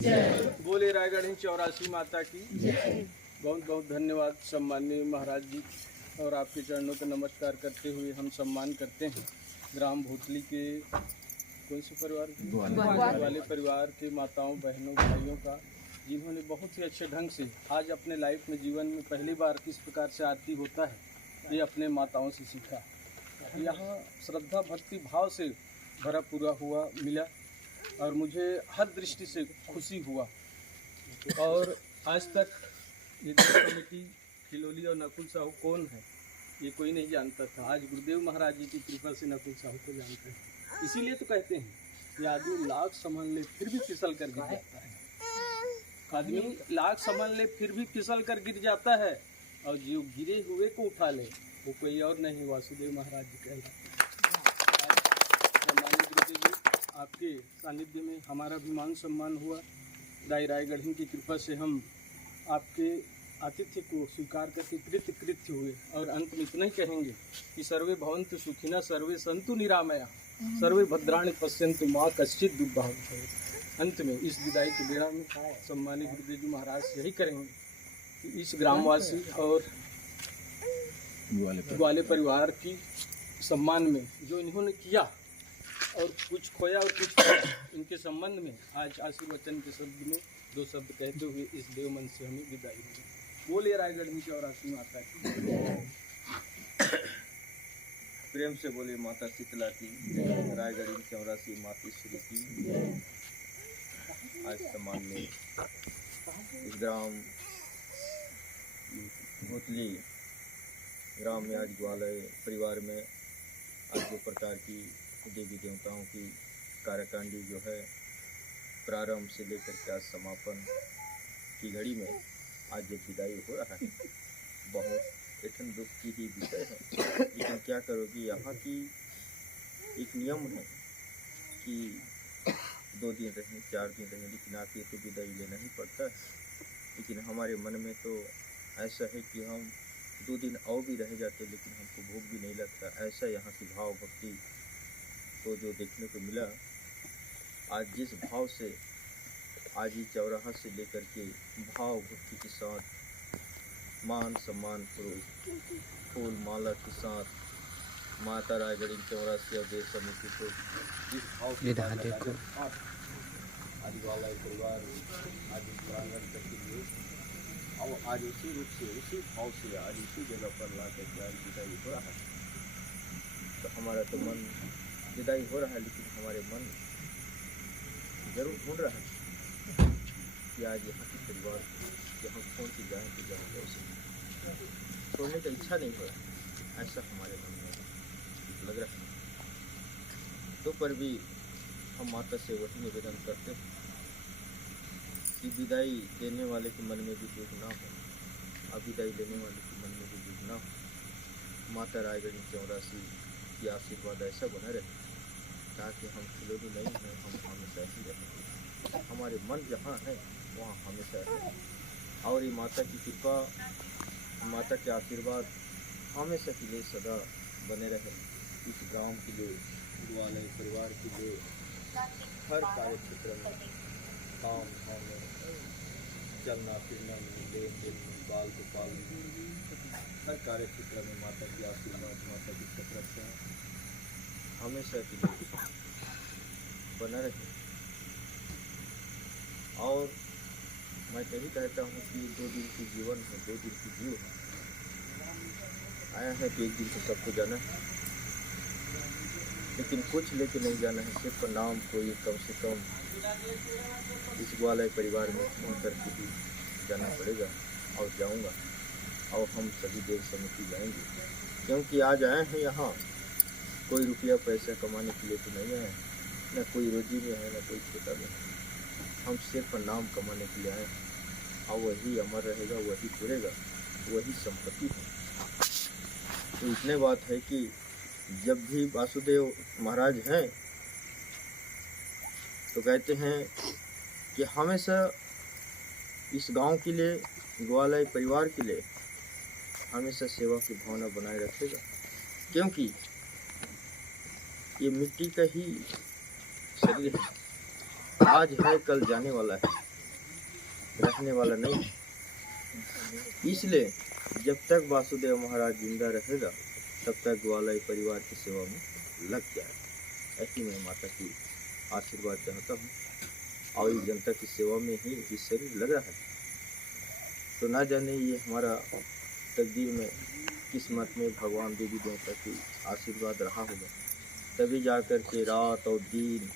बोले रायगढ़ 84 माता की। बहुत बहुत धन्यवाद सम्माननीय महाराज जी, और आपके चरणों को नमस्कार करते हुए हम सम्मान करते हैं ग्राम भोतली के कौन से परिवार वाले परिवार के माताओं बहनों भाइयों का, जिन्होंने बहुत ही अच्छे ढंग से आज अपने लाइफ में जीवन में पहली बार किस प्रकार से आरती होता है ये अपने माताओं से सीखा। यहाँ श्रद्धा भक्ति भाव से भरा पूरा हुआ मिला और मुझे हर दृष्टि से खुशी हुआ। और आज तक ये कमेटी खिलोली और नकुल साहू कौन है ये कोई नहीं जानता था। आज गुरुदेव महाराज जी की कृपा से नकुल साहू को जानते हैं। इसीलिए तो कहते हैं कि आदमी लाख संभाल ले फिर भी फिसल कर गिर जाता है। आदमी लाख संभाल ले फिर भी फिसल कर गिर जाता है, और जो गिरे हुए को उठा ले वो कोई और नहीं वासुदेव महाराज जी कहलाते हैं। सम्मानित गुरुदेव जी, आपके सानिध्य में हमारा भी मान सम्मान हुआ। दाई रायगढ़ की कृपा से हम आपके आतिथ्य को स्वीकार करके कृत्य हुए। और अंत में इतना ही कहेंगे कि सर्वे भवन्तु सुखिनः, सर्वे सन्तु निरामया, सर्वे भद्राणि पश्यन्तु मा कश्चित् दुर्भाग् भवेत्। अंत में इस विदाई के बेड़ा में सम्मानित गुरुदेव जी महाराज यही करेंगे कि इस ग्रामवासी और ग्वाले परिवार की सम्मान में जो इन्होंने किया और कुछ खोया और कुछ पाया, इनके संबंध में आज आशीर्वचन के शब्द में दो शब्द कहते हुए इस देव मन से हमें विदाई दी। बोले रायगढ़ 84 माता की। प्रेम से बोले माता शीतला की, रायगढ़ 84 मातेश्वरी की। आज सम्मान में इस ग्राम भोतली ग्राम में आज ग्वालय परिवार में आज जो प्रकार की देवी देवताओं की कार्यकांडी जो है प्रारंभ से लेकर के आज समापन की घड़ी में आज जो विदाई हो रहा है, बहुत एठन दुख की ही विषय है। लेकिन क्या करोगी, यहाँ की एक नियम है कि 2 दिन रहें 4 दिन रहें, लेकिन आके तो विदाई लेना ही पड़ता है। लेकिन हमारे मन में तो ऐसा है कि हम 2 दिन और भी रह जाते लेकिन हमको भूख भी नहीं लगता। ऐसा यहाँ की भाव भक्ति को जो देखने को मिला, आज जिस भाव से आज ही चौराहा से लेकर के भाव भक्ति के साथ मान सम्मान पूर्वक फूल माला के साथ माता रायगढ़ 84 और देव समिति को जिस भाव से आदिवाला परिवार आज इस प्रांगण तक के लिए और आज उसी रूप से उसी भाव से आज इसी जगह पर ला करके आज विदाई हो रहा है। तो हमारा तो मन विदाई हो रहा है, लेकिन हमारे मन जरूर ढूंढ रहा है कि आज यहाँ के परिवार जहाँ छोड़ के जाएँ तो जहाँ कैसे छोड़ने का इच्छा नहीं हो रहा, ऐसा हमारे मन में लग रहा है। तो पर भी हम माता से वही निवेदन करते हैं कि विदाई देने वाले के मन में भी दुख ना हो, और विदाई लेने वाले के मन में भी दुख ना हो। माता रायगढ़ 84 की आशीर्वाद ऐसा बना रहे ताकि हम खिलौनी नहीं हैं, हम हमेशा ही रहें। हमारे मन जहाँ है वहाँ हमेशा है, और ये माता की कृपा माता के आशीर्वाद हमेशा के लिए सदा बने रहे। इस गांव के लिए ग्वालय परिवार के लिए हर कार्य क्षेत्र में काम धाम में चलना फिरना में लेन देन में बाल गोपाल हर कार्य क्षेत्र में माता की आशीर्वाद माता की सतरक्षा हमेशा के लिए बना रहे। और मैं यही कहता हूँ कि 2 दिन की जीवन है, 2 दिन की जीव है। आया है कि एक दिन से सबको जाना है, लेकिन कुछ लेके नहीं जाना है, सिर्फ नाम को ये कम से कम इस ग्वालय परिवार में फोन करके भी जाना पड़ेगा। और जाऊंगा और हम सभी देव समिति जाएंगे, क्योंकि आज आए हैं यहाँ कोई रुपया पैसा कमाने के लिए तो नहीं आए, न कोई रोजी में है न कोई छोटा में, हम सिर्फ नाम कमाने के लिए आए हैं। और वही अमर रहेगा, वही जुड़ेगा, वही संपत्ति है। तो इतने बात है कि जब भी वासुदेव महाराज हैं तो कहते हैं कि हमेशा इस गांव के लिए ग्वालय परिवार के लिए हमेशा सेवा की भावना बनाए रखेगा, क्योंकि ये मिट्टी का ही शरीर है, आज है कल जाने वाला है। रहने वाला नहीं है। इसलिए जब तक वासुदेव महाराज जिंदा रहेगा तब तक ग्वालय परिवार की सेवा में लग जाए। ऐसी मैं माता की आशीर्वाद चाहता हूँ और इस जनता की सेवा में ही ये शरीर लग रहा है। तो ना जाने ये हमारा तकदीर में, किस्मत में भगवान देवी देवता की आशीर्वाद रहा होगा, तभी जाकर के रात और दिन,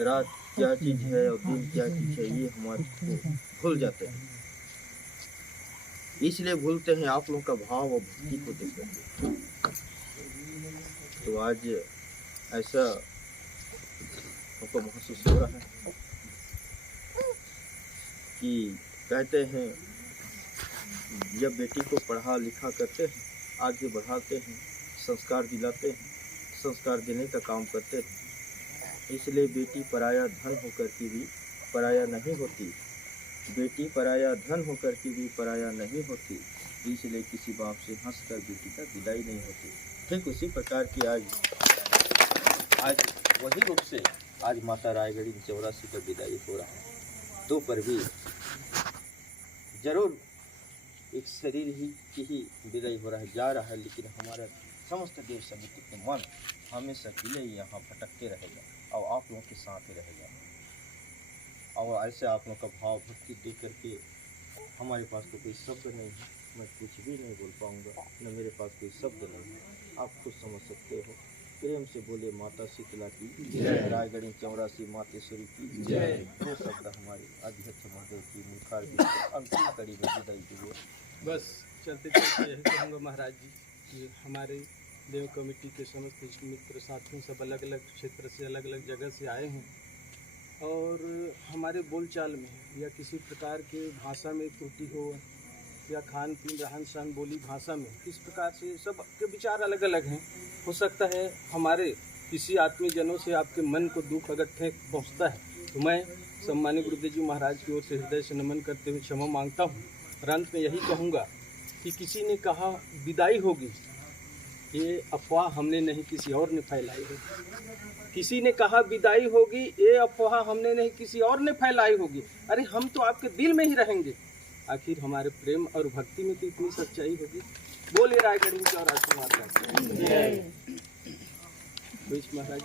रात क्या चीज़ है और दिन क्या चीज़ है ये हमारे को भूल जाते हैं। इसलिए भूलते हैं आप लोगों का भाव और भक्ति को देख करके। तो आज ऐसा हमको महसूस हो रहा है कि कहते हैं जब बेटी को पढ़ा लिखा करते हैं, आगे बढ़ाते हैं, संस्कार दिलाते हैं, संस्कार देने का काम करते हैं, इसलिए बेटी पराया धन होकर के भी पराया नहीं होती। बेटी पराया धन होकर के भी पराया नहीं होती, इसलिए किसी बाप से हंसकर बेटी का विदाई नहीं होती। ठीक उसी प्रकार की आज वही रूप से आज माता रायगढ़ी 84 का विदाई हो रहा है। तो पर भी जरूर एक शरीर की ही विदाई हो रहा है, जा रहा है, लेकिन हमारा समस्त देव समिति के मन हमेशा के लिए यहाँ भटकते रहेगा और आप लोगों के साथ ही रहेगा। और ऐसे आप लोगों का भाव भक्ति देख करके हमारे पास तो कोई शब्द नहीं है, मैं कुछ भी नहीं बोल पाऊँगा, न मेरे पास कोई शब्द नहीं है। आप खुद समझ सकते हो। प्रेम से बोले माता शीतला की जय, रायगढ़ी 84 मातेश्वरी की जय। वो शब्द हमारे अध्यक्ष महोदय की मुखार की अंतिम कड़ी में विदाई दिए। बस चलते चलते यही कहूँगा महाराज जी कि हमारे देव कमेटी के समस्त मित्र साथी सब अलग अलग क्षेत्र से, अलग अलग जगह से आए हैं और हमारे बोलचाल में या किसी प्रकार के भाषा में त्रुटि हो या खान पीन रहन सहन बोली भाषा में किस प्रकार से, सब के विचार अलग अलग हैं। हो सकता है हमारे किसी आत्मीय जनों से आपके मन को दुख अगर ठेक पहुँचता है तो मैं सम्मानित गुरुदेव जी महाराज की ओर से हृदय से नमन करते हुए क्षमा मांगता हूँ। और अंत में यही कहूँगा कि किसी ने कहा विदाई होगी, ये अफवाह हमने नहीं किसी और ने फैलाई है। किसी ने कहा विदाई होगी, ये अफवाह हमने नहीं किसी और ने फैलाई होगी। अरे हम तो आपके दिल में ही रहेंगे। आखिर हमारे प्रेम और भक्ति में तो इतनी सच्चाई होगी। बोले रायगढ़ी 84 माता। महाराज